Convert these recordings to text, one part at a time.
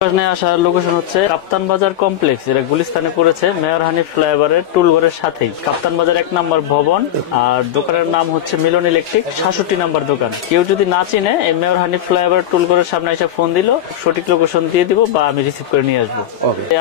আসার লোকেশন হচ্ছে কাপ্তান বাজার কমপ্লেক্স, এটা গুলিস্তানে পড়েছে, মেয়র হানিফ ফ্লাইওভারের টুলঘরের সাথেই। কাপ্তান বাজার 1 নম্বর ভবন, আর দোকানের নাম হচ্ছে মিলন ইলেকট্রিক, 66 নম্বর দোকান। কেউ যদি না চিনে এই মেয়র হানিফ ফ্লাইওভার টুলঘরের সামনে এসে ফোন দিল, সঠিক লোকেশন দিয়ে দিব বা আমি রিসিভ করে নিয়ে আসবো।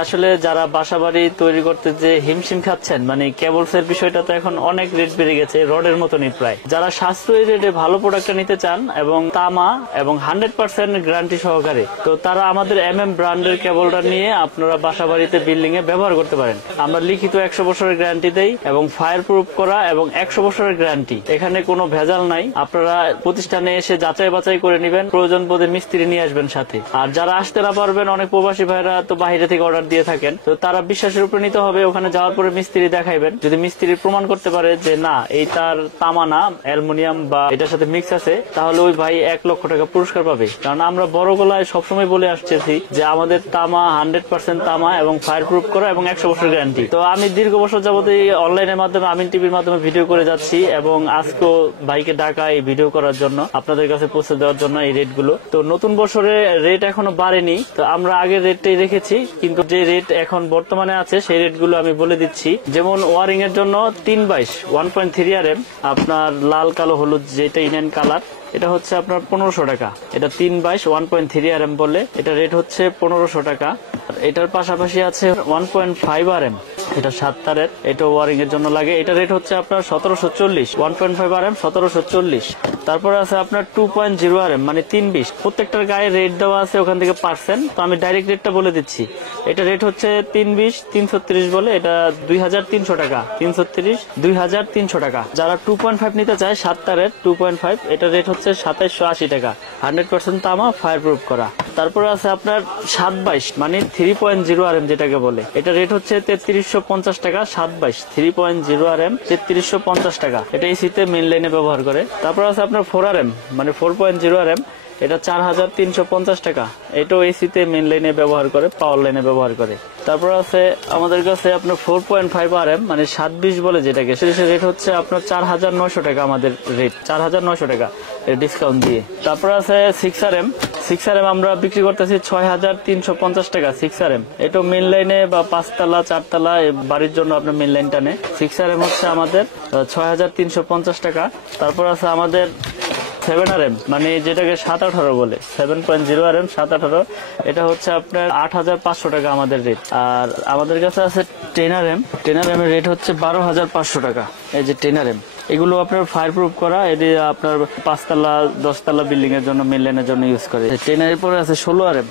আসলে যারা বাসা বাড়ি তৈরি করতে যে হিমশিম খাচ্ছেন, মানে কেবলস এর বিষয়টা তো এখন অনেক রেট বেড়ে গেছে, রডের মতনই প্রায়। যারা সাশ্রয়ী রেটে ভালো প্রোডাক্টটা নিতে চান এবং তামা এবং 100% গ্যারান্টি সহকারে, তো তারা আমাদের ব্র্যান্ডের কেবলটা নিয়ে আপনারা বাসা বাড়িতে বিল্ডিং এ ব্যবহার করতে পারেন। আমরা লিখিত 100 বছরের গ্যারান্টি দেই এবং ফায়ার প্রুফ করা এবং 100 বছরের গ্যারান্টি, এখানে কোনো ভেজাল নাই। আপনারা প্রতিষ্ঠানে এসে যাচাই বাছাই করে নেবেন, প্রয়োজন বোধে মিস্ত্রি নিয়ে আসবেন সাথে। আর যারা আসতে না পারবেন, অনেক প্রবাসী ভাইরা তো বাইরে থেকে অর্ডার দিয়ে থাকেন, তো তারা বিশ্বাসের উপরে নিতে হবে। ওখানে যাওয়ার পরে মিস্ত্রি দেখাইবেন, যদি মিস্ত্রি প্রমাণ করতে পারে যে না এই তার তামা না, অ্যালুমিনিয়াম বা এটার সাথে মিক্স আছে, তাহলে ওই ভাই 1 লক্ষ টাকা পুরস্কার পাবে। কারণ আমরা বড় গলায় সবসময় বলে আসতেছি যে আমাদের তামা 100% তামা এবং ফায়ার প্রুফ করা এবং 100 বছর গ্যারান্টি। তো আমি দীর্ঘ বছর যাবত এই অনলাইনের মাধ্যমে, আমিন টিভির মাধ্যমে ভিডিও করে যাচ্ছি এবং আজকেও ভাইকে ডাকা এই ভিডিও করার জন্য, আপনাদের কাছে পৌঁছে দেওয়ার জন্য এই রেট গুলো। তো নতুন বছরে রেট এখনো বাড়েনি, তো আমরা আগের রেটটাই রেখেছি, কিন্তু যে রেট এখন বর্তমানে আছে সেই রেট গুলো আমি বলে দিচ্ছি। যেমন ওয়ারিং এর জন্য 3/22 1.3 RM, আপনার লাল কালো হলুদ যেটা ইন্ডিয়ান কালার, এটা হচ্ছে আপনার 1500 টাকা। এটা 3/22 1.3 RM বলে, এটা রেট হচ্ছে 1500 টাকা। এটার পাশাপাশি আছে 1.5 RM, এটা 7 তারের, এটা ওয়ারিং এর জন্য লাগে, এটা রেট হচ্ছে আপনার 1740। 1.5 RM 1740। তারপরে আছে আপনার 2.0 RM, মানে 320। প্রত্যেকটার গায়ে রেট দেওয়া আছে ওখান থেকে পার্সেন্ট, তো আমি ডাইরেক্ট রেটটা বলে দিচ্ছি। এটা রেট হচ্ছে 320 330 বলে, এটা 2300 টাকা। 330 2300 টাকা। যারা 2.5 নিতে চায় 7 তারের 2.5, এটা রেট হচ্ছে 2780 টাকা। 100% তামা, ফায়ার প্রুফ করা। তারপরে আছে আপনার 7/22, মানে 3.0 RM যেটাকে বলে, এটা রেট হচ্ছে 3350 টাকা। 7/22 3.0 RM 3350 টাকা। এটা এসিতে মেইন লাইনে ব্যবহার করে। তারপর আছে আপনার 4 RM, মানে 4.0 RM, এটা 4350 টাকা। এটাও এসিতে মেইন লাইনে ব্যবহার করে, পাওয়ার লাইনে ব্যবহার করে। তারপর আছে আমাদের কাছে আপনার 4.5 RM, মানে 720 বলে যেটাকে, সেটা রেট হচ্ছে আপনার 4900 টাকা। আমাদের রেট 4900 টাকা ডিসকাউন্ট দিয়ে। তারপর আছে 6 RM। 6 RM আমরা বিক্রি করতেছি 6350 টাকা। 6 RM এটা মেইন লাইনে বা 5 তলা 4 তলা বাড়ির জন্য আপনার মেইন লাইন টানে। 6 RM হচ্ছে আমাদের 6350 টাকা। তারপর আছে আমাদের 7 RM, মানে যেটাকে 718 বলে, 7.0 RM 718, এটা হচ্ছে আপনার 8500 টাকা আমাদের রেট। আর আমাদের কাছে আছে 10 RM। 10 RM এর রেট হচ্ছে 12500 টাকা। এই যে 10 RM, এগুলো আপনার ফায়ার প্রুফ করা, এটি আপনার 5 তলা 10 তলা বিল্ডিং এর জন্য, মেইন লাইনের জন্য ইউজ করে। 10 এর পরে আছে 16 RM।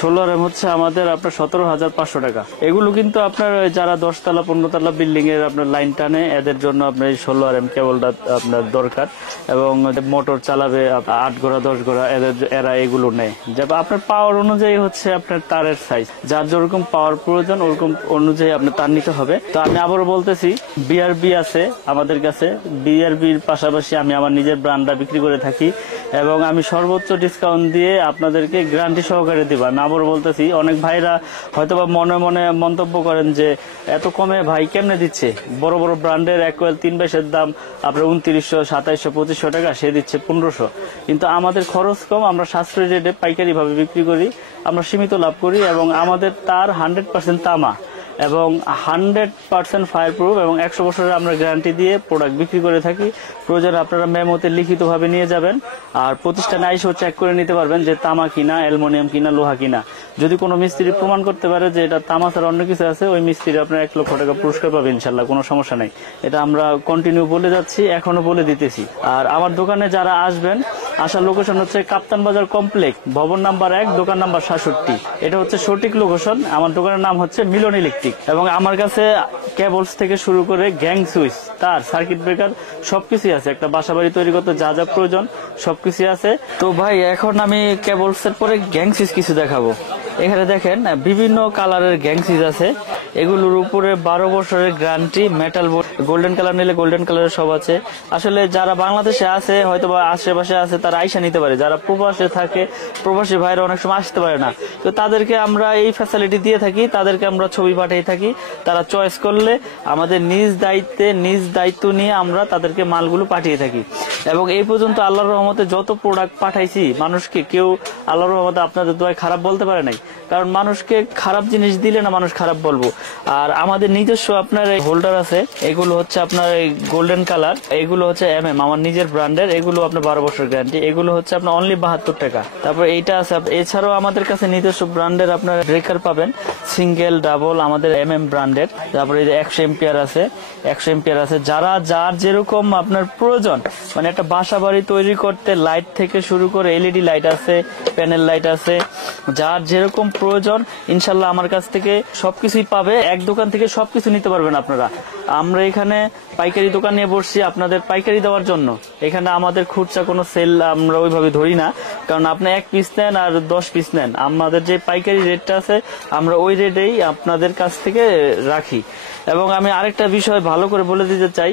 16 RM হচ্ছে আমাদের আপনার 17500 টাকা। এগুলো কিন্তু আপনার যারা 10 তলা 15 তলা বিল্ডিং এর আপনার লাইন টানে, এদের জন্য আপনার 16 RM কেবলটা আপনার দরকার। এবং মোটর চালাবে 8 ঘোড়া 10 ঘোড়া, এরা এগুলো নেয়। যেটা আপনার পাওয়ার অনুযায়ী হচ্ছে আপনার তারের সাইজ, যার যেরকম পাওয়ার প্রয়োজন ওরকম অনুযায়ী আপনার তার নিতে হবে। তো আমি আবারও বলতেছি, বিআরবি আছে আমাদের কাছে। বিআরবির পাশাপাশি আমি আমার নিজের ব্র্যান্ডটা বিক্রি করে থাকি এবং আমি সর্বোচ্চ ডিসকাউন্ট দিয়ে আপনাদেরকে গ্যারান্টি সহকারে দিব। আমি আবার বলতেছি, অনেক ভাইরা হয়তোবা মনে মনে মন্তব্য করেন যে এত কমে ভাই কেমনে দিচ্ছে, বড় বড় ব্র্যান্ডের 1 কোয়েল 3/22 দাম আপনার 2900 2700 2500 টাকা, সে দিচ্ছে 1500। কিন্তু আমাদের খরচ কম, আমরা সাশ্রয়ী রেটে পাইকারি ভাবে বিক্রি করি, আমরা সীমিত লাভ করি এবং আমাদের তার 100% তামা এবং 100% ফায়ার প্রুফ এবং 100 বছরের আমরা গ্যারান্টি দিয়ে প্রোডাক্ট বিক্রি করে থাকি। প্রয়োজনে আপনারা মেমোতে লিখিত ভাবে নিয়ে যাবেন, আর প্রতিষ্ঠানে এসেও চেক করে নিতে পারবেন যে তামা কিনা, অ্যালুমিনিয়াম কিনা, লোহা কিনা। যদি কোনো মিস্ত্রি প্রমাণ করতে পারে যে এটা তামা ছাড়া অন্য কিছু আছে, ওই মিস্ত্রি আপনার 1 লক্ষ টাকা পুরস্কার পাবে ইনশাল্লাহ, কোনো সমস্যা নাই। এটা আমরা কন্টিনিউ বলে যাচ্ছি, এখনো বলে দিতেছি। আর আমার দোকানে যারা আসবেন, আসার লোকেশন হচ্ছে কাপ্তান বাজার কমপ্লেক্স, ভবন নাম্বার 1, দোকান নাম্বার 67। এটা হচ্ছে সঠিক লোকেশন। আমার দোকানের নাম হচ্ছে মিলন ইলেকট্রিক এবং আমার কাছে কেবলস থেকে শুরু করে গ্যাং সুইচ, তার, সার্কিট ব্রেকার সবকিছু আছে। একটা বাসা বাড়ি তৈরি করতে যা যা প্রয়োজন সবকিছু আছে। তো ভাই এখন আমি কেবলস এর পরে গ্যাং সুইচ কিছু দেখাবো। এখানে দেখেন বিভিন্ন কালারের গ্যাং সুইচ আছে, এগুলোর উপরে 12 বছরের guarantee, metal board golden colour নিলে গোল্ডেন কালারের সব আছে। আসলে যারা বাংলাদেশে আছে হয়তো বা আশেপাশে আছে তারা আইসা নিতে পারে, যারা প্রবাসে থাকে প্রবাসী ভাইরা অনেক সময় আসতে পারে না, তো তাদেরকে আমরা এই ফ্যাসিলিটি দিয়ে থাকি, তাদেরকে আমরা ছবি পাঠিয়ে থাকি, তারা চয়েস করলে আমাদের নিজ দায়িত্ব নিয়ে আমরা তাদেরকে মালগুলো পাঠিয়ে থাকি। এবং এই পর্যন্ত আল্লাহর রহমতে যত প্রোডাক্ট পাঠাইছি মানুষকে কেউ আল্লাহর রহমতে আপনাদের দোয়ায় খারাপ বলতে পারে নাই, কারণ মানুষকে খারাপ জিনিস দিলে না মানুষ খারাপ বলবো। আর আমাদের নিজস্ব আপনার হোল্ডার আছে, এগুলো হচ্ছে আপনার গোল্ডেন কালার, এগুলো হচ্ছে আমার নিজের ব্র্যান্ডের, এগুলো আপনার 12 বছর গ্যারান্টি, এগুলো হচ্ছে আপনার অনলি 72 টাকা। তারপর এইটা আছে, এছাড়াও আমাদের কাছে নিজস্ব ব্র্যান্ডের আপনার ব্রেকার পাবেন, সিঙ্গেল ডাবল আমাদের ব্র্যান্ডের। তারপরে 100 এম্পিয়ার আছে, 100 এম্পিয়ার আছে। যার যেরকম আপনার প্রয়োজন, মানে একটা বাসা বাড়ি তৈরি করতে লাইট থেকে শুরু করে এলইডি লাইট আছে, প্যানেল লাইট আছে, যার যেরকম প্রয়োজন ইনশাল্লাহ আমার কাছ থেকে সবকিছুই পাবে। এক দোকান থেকে সবকিছু নিতে পারবেন আপনারা। আমরা এখানে পাইকারি দোকান নিয়ে বসছি আপনাদের পাইকারি দেওয়ার জন্য। এখানে আমাদের খুচরা কোনো সেল আমরা ওইভাবে ধরি না, কারণ আপনি 1 পিস নেন আর 10 পিস নেন, আমাদের যে পাইকারি রেটটা আছে আমরা ওই রেটেই আপনাদের কাছ থেকে রাখি। এবং আমি আরেকটা বিষয় ভালো করে বলে দিতে চাই,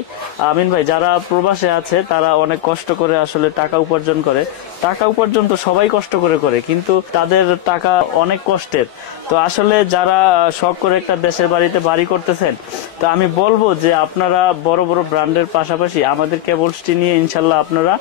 আমিন ভাই, যারা প্রবাসে আছে তারা অনেক কষ্ট করে আসলে টাকা উপার্জন করে। টাকা উপার্জন তো সবাই কষ্ট করে, কিন্তু তাদের টাকা অনেক কষ্টের। তো আসলে যারা শখ করে একটা দেশের বাড়িতে বাড়ি করতেছেন, তো আমি বলবো যে আপনারা বড় বড় ব্র্যান্ডের পাশাপাশি আমাদের কেবলসটি নিয়ে ইনশাল্লাহ আপনারা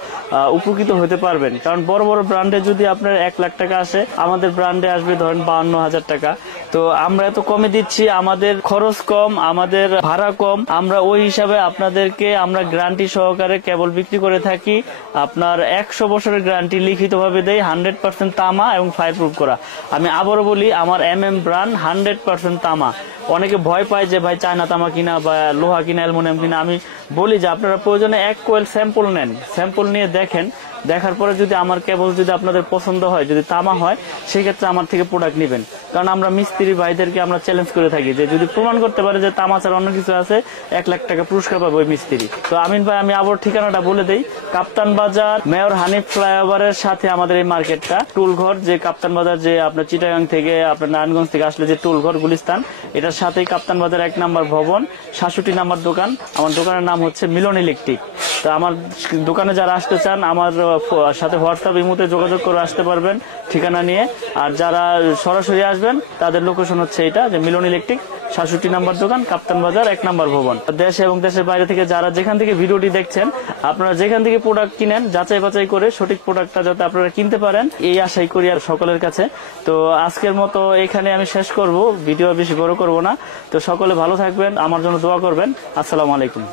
উপকৃত হতে পারবেন। কারণ বড় বড় ব্র্যান্ডে যদি আপনার 1 লাখ টাকা আসে, আমাদের ব্র্যান্ডে আসবে ধরেন 52,000 টাকা। তো আমরা এত কমে দিচ্ছি, আমাদের খরচ কম, আমাদের ভাড়া কম, আমরা ওই হিসাবে আপনাদেরকে আমরা গ্যারান্টি সহকারে কেবল বিক্রি করে থাকি। আপনার 100 বছরের গ্যারান্টি লিখিত ভাবে দেয়, 100% তামা এবং ফায়ার প্রুফ করা। আমি আবারও বলি, আমার ব্র্যান্ড 100% তামা। অনেকে ভয় পায় যে ভাই চায়না তামা কিনা বা লোহা কিনা, অ্যালুমিনিয়াম কিনা। আমি বলি যে আপনারা প্রয়োজনে 1 কোয়েল স্যাম্পল নেন, স্যাম্পল নিয়ে দেখেন, দেখার পরে যদি আমার কেবল যদি আপনাদের পছন্দ হয়, যদি তামা হয়, সেই ক্ষেত্রে আমার থেকে প্রোডাক্ট নেবেন। কারণ আমরা মিস্ত্রি ভাইদেরকে আমরা চ্যালেঞ্জ করে থাকি যে যদি প্রমাণ করতে পারে যে তামা ছাড়া অন্য কিছু আছে, 1 লাখ টাকা পুরস্কার পাবে ওই মিস্ত্রি। তো আমিন ভাই, আমি আবার ঠিকানাটা বলে দেই, কাপ্তান বাজার মেয়র হানিফ ফ্লাইওভারের সাথে আমাদের এই মার্কেটটা। টুলঘর যে কাপ্তান বাজার, যে আপনার চিটাগাং থেকে আপনার নারায়ণগঞ্জ থেকে আসলে যে টুলঘর গুলিস্তান, এটার সাথেই কাপ্তান বাজার 1 নম্বর ভবন, 66 নম্বর দোকান। আমার দোকানের নাম হচ্ছে মিলন ইলেকট্রিক। তো আমার দোকানে যারা আসতে চান আমার সাথে হোয়াটসঅ্যাপ ইমোতে যোগাযোগ করে আসতে পারবেন ঠিকানা নিয়ে। আর যারা সরাসরি আসবেন তাদের লোকেশন হচ্ছে এটা, যে মিলন ইলেকট্রিক, 66 নম্বর দোকান, কাপ্তান বাজার 1 নম্বর ভবন। দেশ এবং দেশের বাইরে থেকে যারা যেখান থেকে ভিডিওটি দেখছেন, আপনারা যেখান থেকে প্রোডাক্ট কিনেন যাচাই বাছাই করে সঠিক প্রোডাক্টটা যাতে আপনারা কিনতে পারেন, এই আশাই করি আর সকলের কাছে। তো আজকের মতো এখানে আমি শেষ করব, ভিডিও বেশি বড় করব না। তো সকলে ভালো থাকবেন, আমার জন্য দোয়া করবেন। আসসালামু আলাইকুম।